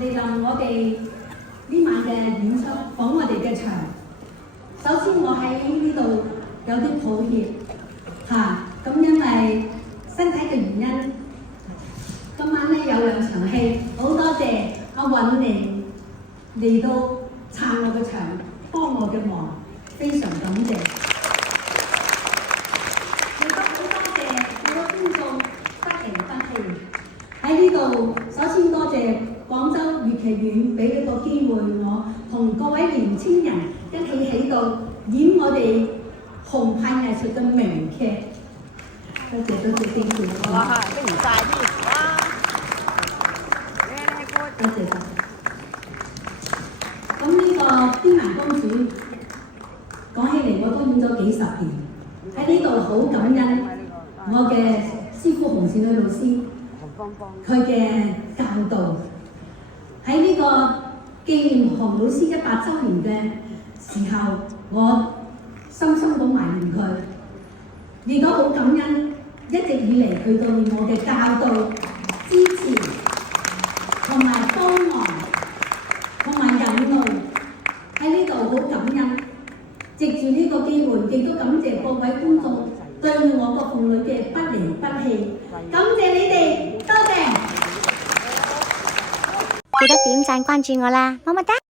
嚟臨我哋呢晚嘅演出，講我哋嘅場。首先我喺呢度有啲抱歉嚇，咁因為身體嘅原因，今晚咧有兩場戲，好多謝阿韻妮嚟到撐我嘅場，幫我嘅忙，非常感謝。亦都好多謝好多觀眾不離不棄。喺呢度，首先多謝廣州粵劇院俾呢個機會我同各位年青人一起喺度演我哋紅派藝術嘅名劇。多謝政府。哇，跟唔晒啲啦！多謝。咁呢個《天顏公主》講起嚟我都演咗幾十年，喺呢度好感恩我嘅師傅洪善女老師，佢嘅教導。喺呢個紀念洪老師100週年嘅時候，我深深咁懷念佢，亦都好感恩一直以嚟佢對我嘅教導、支持同埋幫忙同埋引路。喺呢度好感恩，藉住呢個機會，亦都感謝各位觀眾對我個鳳女嘅不離不棄，感謝你哋，多謝！記得點讚關注我啦，麼麼噠！